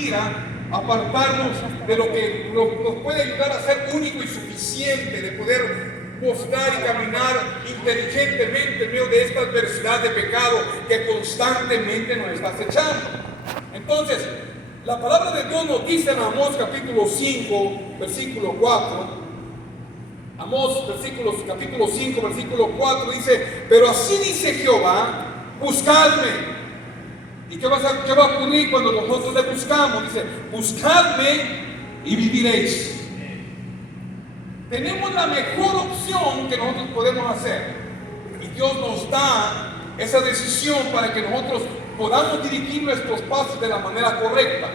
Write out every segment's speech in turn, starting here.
mentira, apartarnos de lo que nos puede ayudar a ser único y suficiente, de poder mostrar y caminar inteligentemente en medio de esta adversidad de pecado que constantemente nos está acechando. Entonces, la palabra de Dios nos dice en Amós capítulo 5, versículo 4. Amós capítulo 5, versículo 4 dice: pero así dice Jehová, buscadme. ¿Y qué va a ocurrir cuando nosotros le buscamos? Dice: buscadme y viviréis. Tenemos la mejor opción que nosotros podemos hacer, y Dios nos da esa decisión para que nosotros podamos dirigir nuestros pasos de la manera correcta.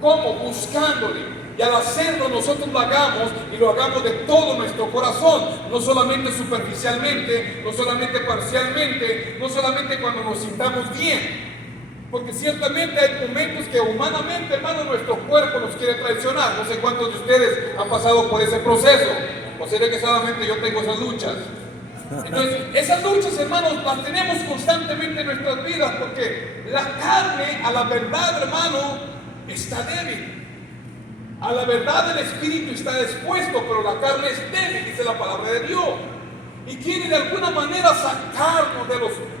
¿Cómo? Buscándole. Y al hacerlo nosotros lo hagamos, y lo hagamos de todo nuestro corazón, no solamente superficialmente, no solamente parcialmente, no solamente cuando nos sintamos bien. Porque ciertamente hay momentos que humanamente, hermano, nuestro cuerpo nos quiere traicionar. No sé cuántos de ustedes han pasado por ese proceso, o será que solamente yo tengo esas luchas. Entonces, esas luchas, hermanos, las tenemos constantemente en nuestras vidas, porque la carne, a la verdad, hermano, está débil. A la verdad el espíritu está dispuesto, pero la carne es débil, dice la palabra de Dios. Y quiere de alguna manera sacarnos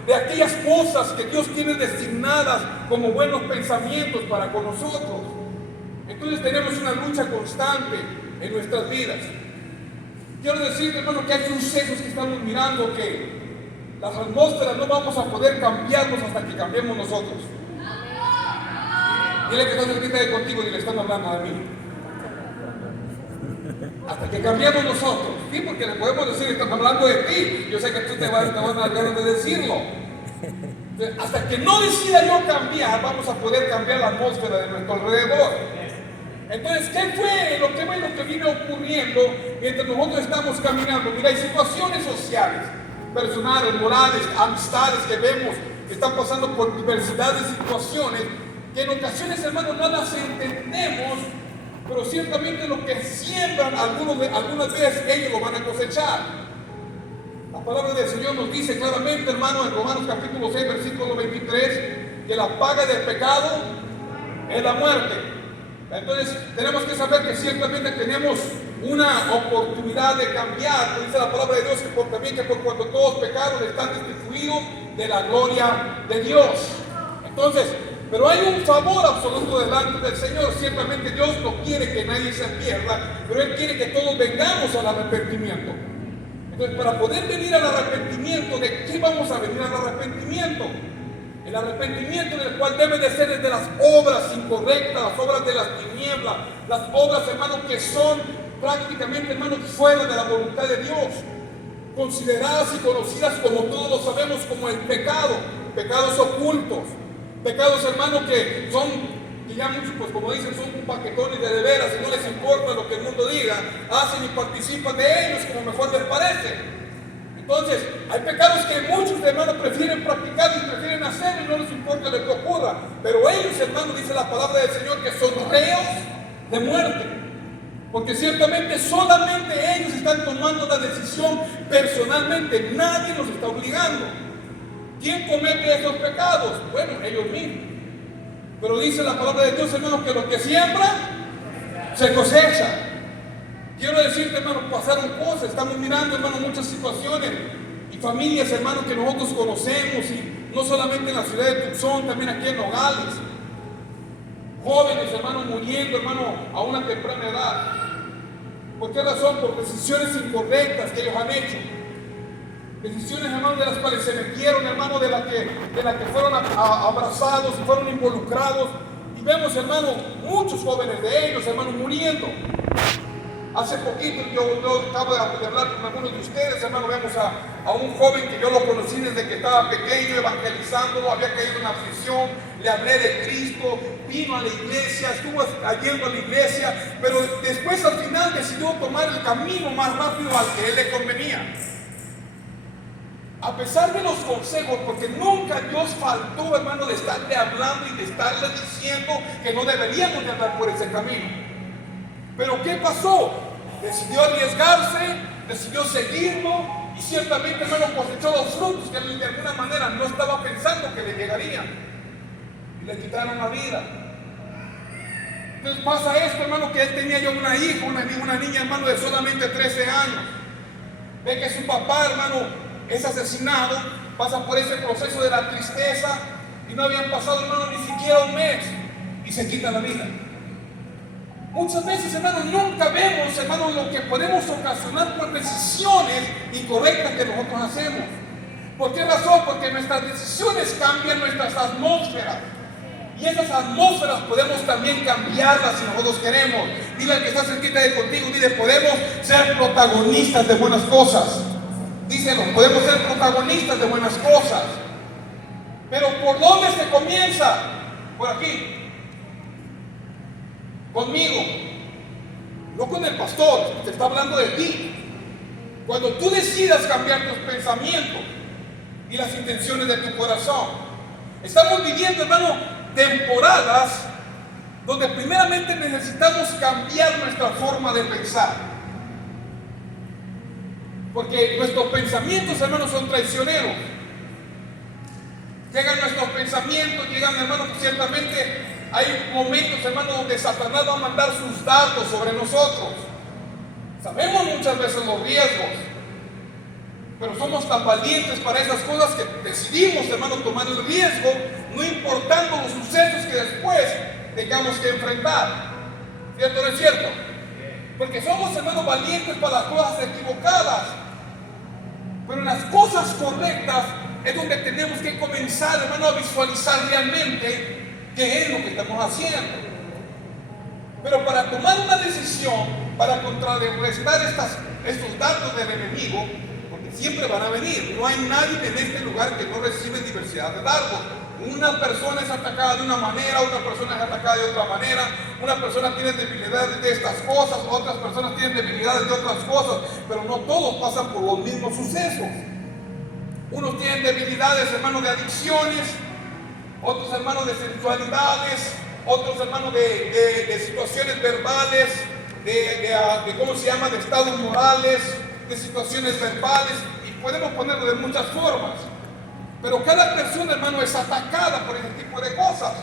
de aquellas cosas que Dios tiene designadas como buenos pensamientos para con nosotros. Entonces tenemos una lucha constante en nuestras vidas. Quiero decirte, hermano, que hay sucesos que estamos mirando que las atmósferas no vamos a poder cambiarlos hasta que cambiemos nosotros. Dile que está cerquita de contigo y le están hablando a mí. Hasta que cambiemos nosotros. Sí, porque le podemos decir: están hablando de ti. Yo sé que tú te vas a dar ganas de decirlo. Entonces, hasta que no decida yo cambiar, vamos a poder cambiar la atmósfera de nuestro alrededor. Entonces, ¿qué fue lo que viene ocurriendo mientras nosotros estamos caminando? Mira, hay situaciones sociales, personales, morales, amistades que vemos que están pasando por diversidad de situaciones que en ocasiones, hermanos, no las entendemos. Pero ciertamente lo que siembran algunas veces ellos lo van a cosechar. La palabra del Señor nos dice claramente, hermano, en Romanos capítulo 6, versículo 23, que la paga del pecado es la muerte. Entonces tenemos que saber que ciertamente tenemos una oportunidad de cambiar. Dice la palabra de Dios que por cuanto todos pecaron están destituidos de la gloria de Dios. Entonces, pero hay un favor absoluto delante del Señor. Ciertamente Dios no quiere que nadie se pierda, pero Él quiere que todos vengamos al arrepentimiento. Entonces, para poder venir al arrepentimiento, ¿de qué vamos a venir al arrepentimiento? El arrepentimiento del cual debe de ser de las obras incorrectas, las obras de las tinieblas, las obras, hermanos, que son prácticamente, hermanos, fuera de la voluntad de Dios, consideradas y conocidas, como todos lo sabemos, como el pecado, pecados ocultos. Pecados, hermanos, que son, que ya muchos, pues como dicen, son paquetones de veras y no les importa lo que el mundo diga, hacen y participan de ellos como mejor les parece. Entonces, hay pecados que muchos, hermanos, prefieren practicar y prefieren hacer y no les importa lo que ocurra. Pero ellos, hermanos, dice la palabra del Señor, que son reos de muerte. Porque ciertamente solamente ellos están tomando la decisión personalmente, nadie los está obligando. ¿Quién comete esos pecados? Bueno, ellos mismos. Pero dice la palabra de Dios, hermano, que lo que siembra se cosecha. Quiero decirte, hermano, pasaron cosas. Estamos mirando, hermano, muchas situaciones y familias, hermano, que nosotros conocemos, y no solamente en la ciudad de Tucson, también aquí en Nogales. Jóvenes, hermano, muriendo, hermano, a una temprana edad. ¿Por qué razón? Por decisiones incorrectas que ellos han hecho. Decisiones, hermano, de las cuales se metieron, hermano, de la que fueron abrazados y fueron involucrados. Y vemos, hermano, muchos jóvenes de ellos, hermano, muriendo. Hace poquito yo acabo de hablar con algunos de ustedes, hermano. Vemos a un joven que yo lo conocí desde que estaba pequeño, evangelizándolo, había caído en aflicción, le hablé de Cristo, vino a la iglesia, estuvo yendo a la iglesia, pero después al final decidió tomar el camino más rápido al que él le convenía. A pesar de los consejos, porque nunca Dios faltó, hermano, de estarle hablando y de estarle diciendo que no deberíamos de andar por ese camino. Pero ¿qué pasó? Decidió arriesgarse, decidió seguirlo, y ciertamente, hermano, cosechó los frutos que él de alguna manera no estaba pensando que le llegarían. Y le quitaron la vida. Entonces pasa esto, hermano, que él tenía yo una hija, una niña, hermano, de solamente 13 años. Ve que su papá, hermano, es asesinado, pasa por ese proceso de la tristeza y no habían pasado, hermano, ni siquiera un mes y se quita la vida. Muchas veces, hermano, nunca vemos, hermano, lo que podemos ocasionar por decisiones incorrectas que nosotros hacemos. ¿Por qué razón? Porque nuestras decisiones cambian nuestras atmósferas. Y esas atmósferas podemos también cambiarlas si nosotros queremos. Dile al que está cerquita de contigo, dile, podemos ser protagonistas de buenas cosas. Díselo, podemos ser protagonistas de buenas cosas. Pero ¿por dónde se comienza? Por aquí. Conmigo. No con el pastor, te está hablando de ti. Cuando tú decidas cambiar tus pensamientos y las intenciones de tu corazón. Estamos viviendo, hermano, temporadas donde primeramente necesitamos cambiar nuestra forma de pensar. Porque nuestros pensamientos, hermanos, son traicioneros. Llegan nuestros pensamientos, llegan, hermanos, ciertamente hay momentos, hermanos, donde Satanás va a mandar sus datos sobre nosotros. Sabemos muchas veces los riesgos, pero somos tan valientes para esas cosas que decidimos, hermano, tomar el riesgo, no importando los sucesos que después tengamos que enfrentar. ¿Cierto o no es cierto? Porque somos, hermano, valientes para las cosas equivocadas, pero en las cosas correctas es donde tenemos que comenzar, hermano, a visualizar realmente qué es lo que estamos haciendo. Pero para tomar una decisión, para contrarrestar estos datos del enemigo, siempre van a venir. No hay nadie en este lugar que no recibe diversidad de dardos. Una persona es atacada de una manera, otra persona es atacada de otra manera. Una persona tiene debilidades de estas cosas, otras personas tienen debilidades de otras cosas, pero no todos pasan por los mismos sucesos. Unos tienen debilidades, hermanos, de adicciones, otros, hermanos, de sensualidades, otros, hermanos, de situaciones verbales, de ¿cómo se llama?, de estados morales, de situaciones verbales, y podemos ponerlo de muchas formas. Pero cada persona, hermano, es atacada por ese tipo de cosas.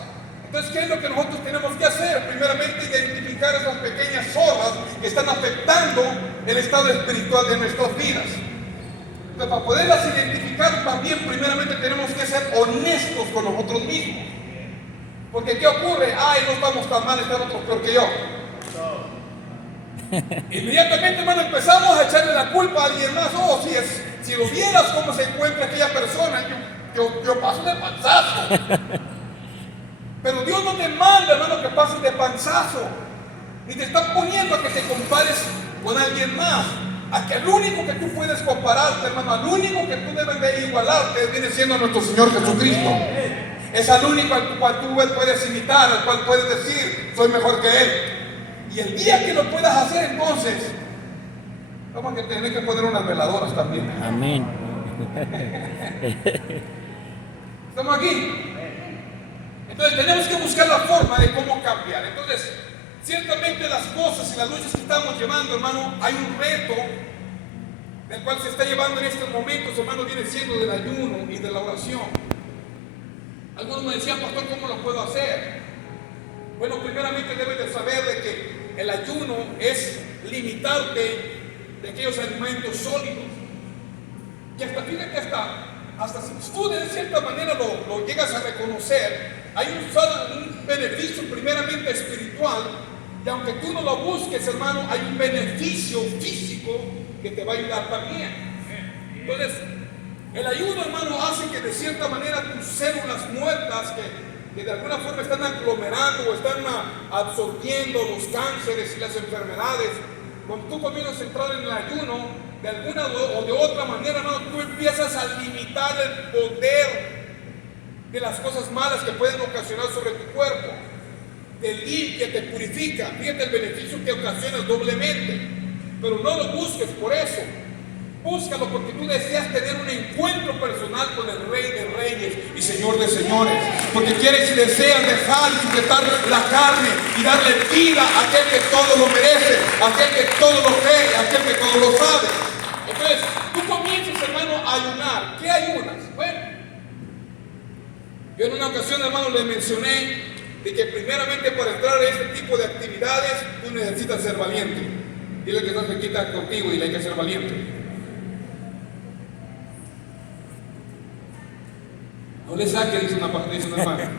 Entonces, ¿qué es lo que nosotros tenemos que hacer? Primeramente, identificar esas pequeñas zorras que están afectando el estado espiritual de nuestras vidas. Entonces, para poderlas identificar también, primeramente tenemos que ser honestos con nosotros mismos. Porque ¿qué ocurre? Ay, no estamos tan mal, están otros peor que yo. Inmediatamente, hermano, empezamos a echarle la culpa a alguien más. Oh, si lo vieras cómo se encuentra aquella persona, yo paso de panzazo. Pero Dios no te manda, hermano, que pases de panzazo, ni te está poniendo a que te compares con alguien más. A que el único que tú puedes compararte, hermano, al único que tú debes de igualarte, viene siendo nuestro Señor Jesucristo. Es al único al cual tú puedes imitar, al cual puedes decir, soy mejor que Él. Y el día que lo puedas hacer, entonces, vamos a tener que poner unas veladoras también. Amén. ¿Estamos aquí? Entonces tenemos que buscar la forma de cómo cambiar. Entonces, ciertamente las cosas y las luchas que estamos llevando, hermano, hay un reto del cual se está llevando en estos momentos, hermano, viene siendo del ayuno y de la oración. Algunos me decían, pastor, ¿cómo lo puedo hacer? Bueno, primeramente debes de saber de que el ayuno es limitarte de aquellos alimentos sólidos. Y hasta, fíjate, hasta si tú de cierta manera lo llegas a reconocer, hay un beneficio primeramente espiritual, y aunque tú no lo busques, hermano, hay un beneficio físico que te va a ayudar también. Entonces, el ayuno, hermano, hace que de cierta manera tus células muertas que de alguna forma están aglomerando o están absorbiendo los cánceres y las enfermedades, cuando tú comienzas a entrar en el ayuno, de alguna o de otra manera, hermano, tú empiezas a limitar el poder de las cosas malas que pueden ocasionar sobre tu cuerpo. Te limpia, te purifica. Fíjate el beneficio que ocasionas doblemente. Pero no lo busques por eso. Búscalo porque tú deseas tener un encuentro personal con el Rey de Reyes y Señor de Señores. Porque quieres y deseas dejar y sujetar la carne y darle vida a aquel que todo lo merece, a aquel que todo lo cree, a aquel que todo lo sabe. Entonces, tú comienzas, hermano, a ayunar. ¿Qué ayunas? Bueno, yo en una ocasión, hermano, le mencioné de que primeramente para entrar a este tipo de actividades tú necesitas ser valiente. Dile que no se quita contigo y le hay que ser valiente. No le saque, dice una hermana.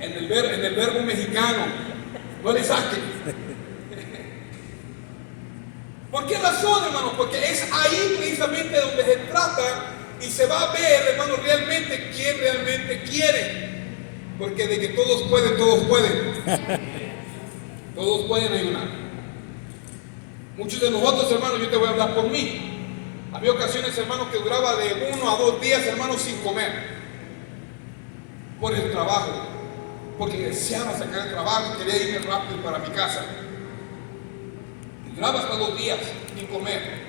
En el verbo mexicano, no le saque. ¿Por qué razón, hermano? Porque es ahí precisamente donde se trata y se va a ver, hermano, realmente quién realmente quiere. Porque de que todos pueden, todos pueden. Todos pueden ayunar. Muchos de nosotros, hermanos, yo te voy a hablar por mí. Había ocasiones, hermanos, que duraba de 1 a 2 días, hermanos, sin comer. Por el trabajo. Porque deseaba sacar el trabajo, quería irme rápido para mi casa. Y duraba hasta 2 días sin comer.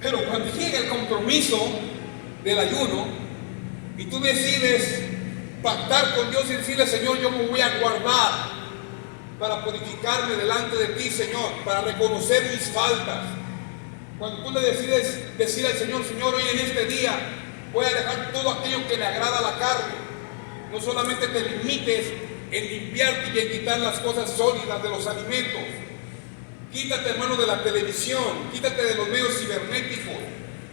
Pero cuando llega el compromiso del ayuno y tú decides pactar con Dios y decirle, Señor, yo me voy a guardar para purificarme delante de ti, Señor, para reconocer mis faltas. Cuando tú le decides decir al Señor, Señor, hoy en este día voy a dejar todo aquello que le agrada a la carne. No solamente te limites en limpiarte y en quitar las cosas sólidas de los alimentos. Quítate, hermano, de la televisión, quítate de los medios cibernéticos.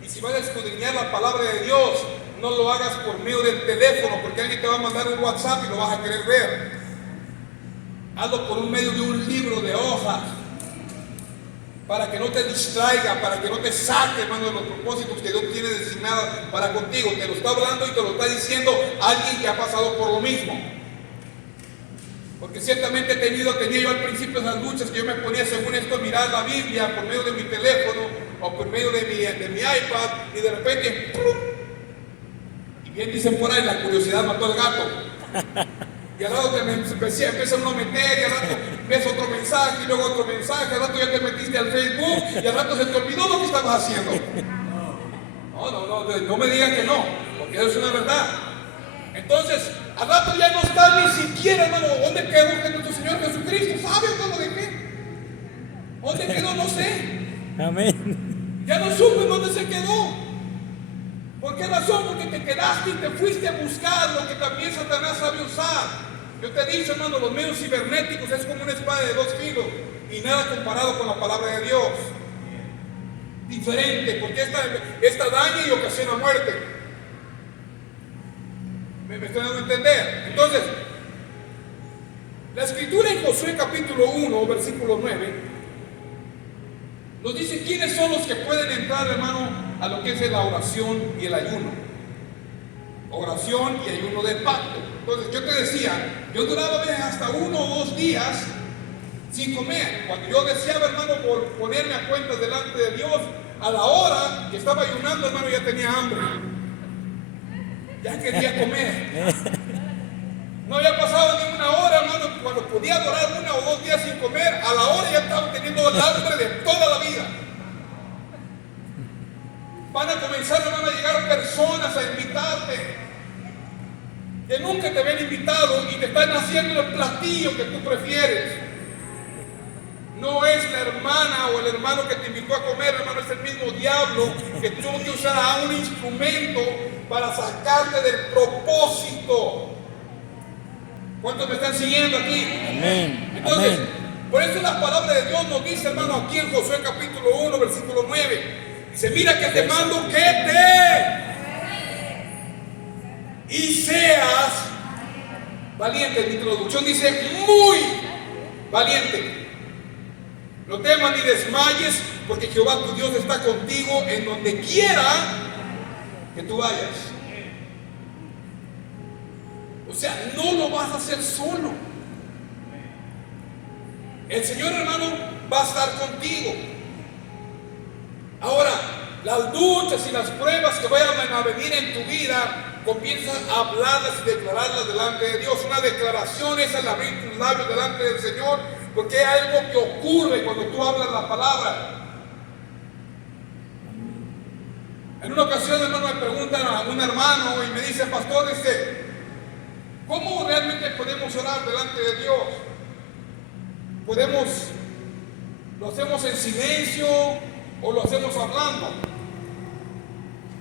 Y si vas a escudriñar la palabra de Dios, no lo hagas por medio del teléfono, porque alguien te va a mandar un WhatsApp y lo vas a querer ver. Hazlo por un medio de un libro de hojas, para que no te distraiga, para que no te saque, hermano, de los propósitos que Dios tiene designados para contigo. Te lo está hablando y te lo está diciendo alguien que ha pasado por lo mismo. Porque ciertamente tenía yo al principio esas luchas que yo me ponía según esto a mirar la Biblia por medio de mi teléfono o por medio de mi iPad y de repente ¡pum! Y bien dicen por ahí, la curiosidad mató al gato. Y al rato empieza uno a meter y al rato ves otro mensaje y luego otro mensaje, al rato ya te metiste al Facebook y al rato se te olvidó lo que estabas haciendo. No me digan que no, porque eso es una verdad. Entonces, al rato ya no está ni siquiera, hermano, ¿dónde quedó nuestro Señor Jesucristo? ¿Sabe dónde lo dejé? ¿Dónde quedó? No sé. Amén. Ya no supe dónde se quedó. ¿Por qué razón? Porque te quedaste y te fuiste a buscar lo que también Satanás sabe usar. Yo te he dicho, hermano, los medios cibernéticos es como una espada de 2 filos y nada comparado con la palabra de Dios. Diferente, porque esta daña y ocasiona muerte. ¿Me estoy dando a entender? Entonces, la escritura en Josué capítulo 1, versículo 9, nos dice quiénes son los que pueden entrar, hermano, a lo que es la oración y el ayuno. Oración y ayuno de pacto. Entonces, yo te decía, yo duraba hasta 1 o 2 días sin comer. Cuando yo deseaba, hermano, por ponerme a cuentas delante de Dios, a la hora que estaba ayunando, hermano, ya tenía hambre. Ya quería comer. No había pasado ni 1 hora, hermano, cuando podía adorar 1 o 2 días sin comer, a la hora ya estaba teniendo el hambre de toda la vida. Van a comenzar, hermano, a llegar personas a invitarte que nunca te habían invitado y te están haciendo el platillo que tú prefieres. No es la hermana o el hermano que te invitó a comer, hermano, es el mismo diablo que tuvo que usar a un instrumento para sacarte del propósito. ¿Cuántos me están siguiendo aquí? Amén. Entonces, Amén. por eso la palabra de Dios nos dice, hermano, aquí en Josué capítulo 1, versículo 9. Dice, mira que te mando que y seas valiente. En mi introducción dice, muy valiente. No temas ni desmayes, porque Jehová tu Dios está contigo en donde quiera que tú vayas. O sea, no lo vas a hacer solo. El Señor, hermano, va a estar contigo. Ahora, las luchas y las pruebas que vayan a venir en tu vida, comienza a hablarlas y declararlas delante de Dios. Una declaración es al abrir tus labios delante del Señor, porque hay algo que ocurre cuando tú hablas la palabra. En una ocasión, hermano, me preguntan a un hermano y me dice, pastor, ¿cómo realmente podemos orar delante de Dios? ¿Lo hacemos en silencio o lo hacemos hablando?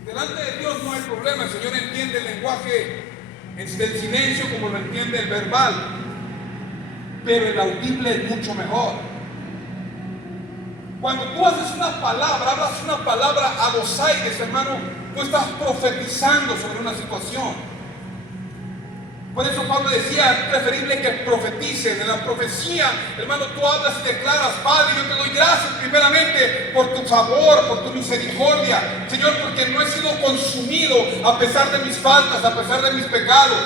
Delante de Dios no hay problema, el Señor entiende el lenguaje el silencio como lo entiende el verbal, pero el audible es mucho mejor. Cuando tú haces una palabra, hablas una palabra a dos aires, hermano, tú estás profetizando sobre una situación. Por eso Pablo decía, es preferible que profeticen. En la profecía, hermano, tú hablas y declaras: Padre, yo te doy gracias primeramente por tu favor, por tu misericordia, Señor, porque no he sido consumido a pesar de mis faltas, a pesar de mis pecados.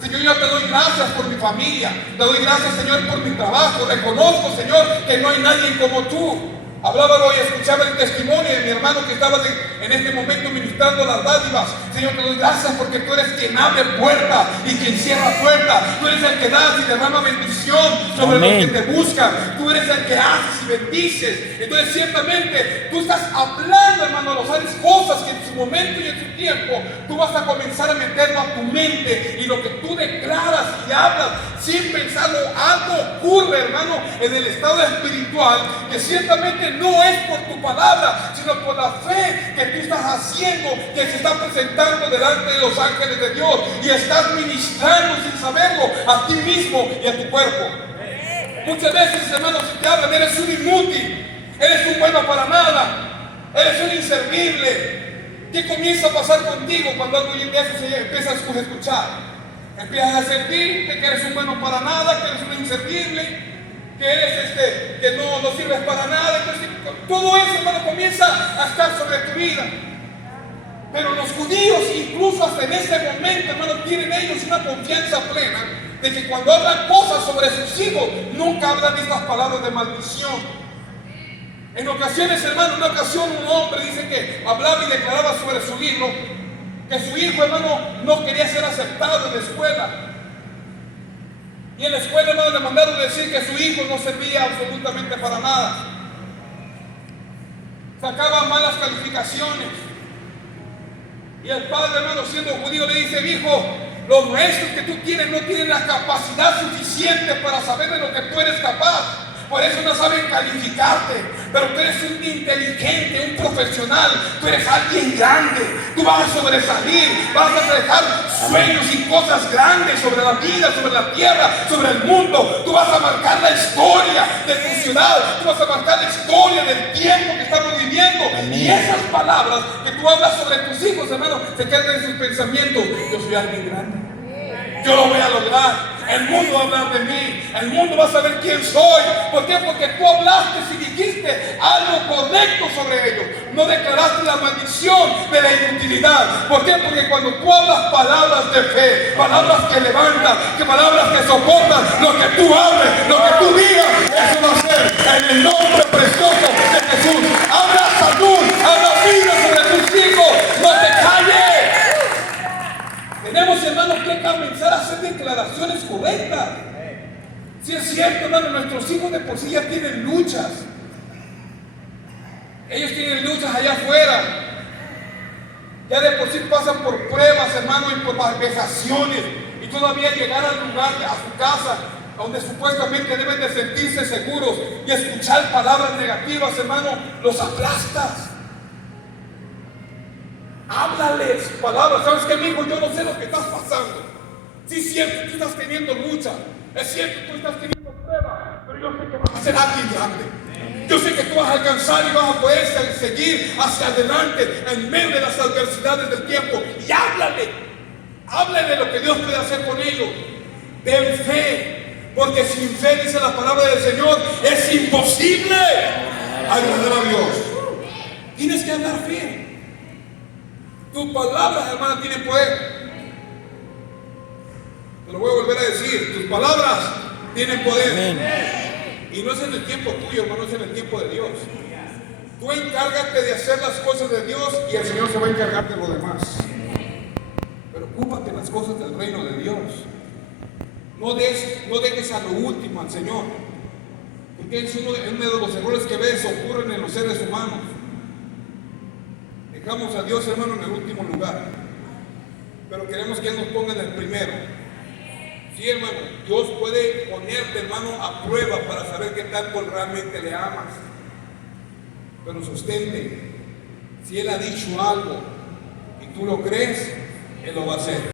Señor, yo te doy gracias por mi familia, te doy gracias, Señor, por mi trabajo. Reconozco, Señor, que no hay nadie como tú. Hablaba hoy, escuchaba el testimonio de mi hermano que estaba en este momento ministrando las dádivas. Señor, te doy gracias porque tú eres quien abre puertas y quien cierra puertas. Tú eres el que das y derrama bendición sobre Amén. los que te buscan. Tú eres el que haces y bendices. Entonces, ciertamente, tú estás hablando, hermano, los aires, cosas que en su momento y en su tiempo tú vas a comenzar a meterlo a tu mente. Y lo que tú declaras y hablas sin pensarlo, algo ocurre, hermano, en el estado espiritual, que ciertamente no es por tu palabra, sino por la fe que tú estás haciendo, que se está presentando delante de los ángeles de Dios, y estás ministrando sin saberlo a ti mismo y a tu cuerpo. Muchas veces, hermanos, si te hablan, eres un inútil, eres un bueno para nada, eres un inservible. ¿Qué comienza a pasar contigo cuando algo de eso se empiezas a escuchar? Empiezas a sentirte que eres un bueno para nada, que eres un inservible, que eres que no sirves para nada. Entonces, todo eso, hermano, comienza a estar sobre tu vida. Pero los judíos, incluso hasta en este momento, hermano, tienen ellos una confianza plena de que cuando hablan cosas sobre sus hijos, nunca hablan estas palabras de maldición. En ocasiones, hermano, en una ocasión un hombre dice que hablaba y declaraba sobre su hijo, que su hijo, hermano, no quería ser aceptado en la escuela. Y en la escuela, hermano, le mandaron decir que su hijo no servía absolutamente para nada. Sacaba malas calificaciones. Y el padre, hermano, siendo judío, le dice: hijo, los maestros que tú tienes no tienen la capacidad suficiente para saber de lo que tú eres capaz. Por eso no saben calificarte. Pero tú eres un inteligente, un profesional. Tú eres alguien grande. Tú vas a sobresalir. Vas a dejar sueños y cosas grandes sobre la vida, sobre la tierra, sobre el mundo. Tú vas a marcar la historia de tu ciudad. Tú vas a marcar la historia del tiempo que estamos viviendo. Amén. Y esas palabras que tú hablas sobre tus hijos, hermano, se quedan en sus pensamientos. Yo soy alguien grande. Yo lo voy a lograr. El mundo va a hablar de mí. El mundo va a saber quién soy. ¿Por qué? Porque tú hablaste y dijiste algo correcto sobre ellos. No declaraste la maldición de la inutilidad. ¿Por qué? Porque cuando tú hablas palabras de fe, palabras que levantan, que palabras que soportan, lo que tú hables, lo que tú digas, eso va a ser en el nombre precioso de Jesús. Habla salud, habla vida sobre tus hijos. No te calles. Tenemos, hermanos, que comenzar a hacer declaraciones correctas. Si es cierto, hermano, nuestros hijos de por sí ya tienen luchas. Ellos tienen luchas allá afuera. Ya de por sí pasan por pruebas, hermano, y por vejaciones. Y todavía llegar al lugar, a su casa, donde supuestamente deben de sentirse seguros y escuchar palabras negativas, hermano, los aplastas. Háblales palabras. ¿Sabes qué, amigo? Yo no sé lo que estás pasando. Sí, es cierto, tú estás teniendo lucha. Es cierto, tú estás teniendo pruebas. Pero yo sé que vas a ser alguien grande. Yo sé que tú vas a alcanzar y vas a poder seguir hacia adelante en medio de las adversidades del tiempo. Y háblale. Háblale de lo que Dios puede hacer con ellos. Ten fe. Porque sin fe, dice la palabra del Señor, es imposible agradar a Dios. Tienes que hablar fe. Tus palabras, hermana, tienen poder. Te lo voy a volver a decir. Tus palabras tienen poder. Amén. Y no es en el tiempo tuyo, hermano, es en el tiempo de Dios. Tú encárgate de hacer las cosas de Dios y el Señor se va a encargar de lo demás. Pero ocúpate en las cosas del reino de Dios. No dejes a lo último al Señor. Porque es uno de los errores que a veces ocurren en los seres humanos. Dejamos a Dios, hermano, en el último lugar, pero queremos que Él nos ponga en el primero. Sí, hermano, Dios puede ponerte, hermano, a prueba para saber qué tanto realmente le amas. Pero sostente, si Él ha dicho algo y tú lo crees, Él lo va a hacer.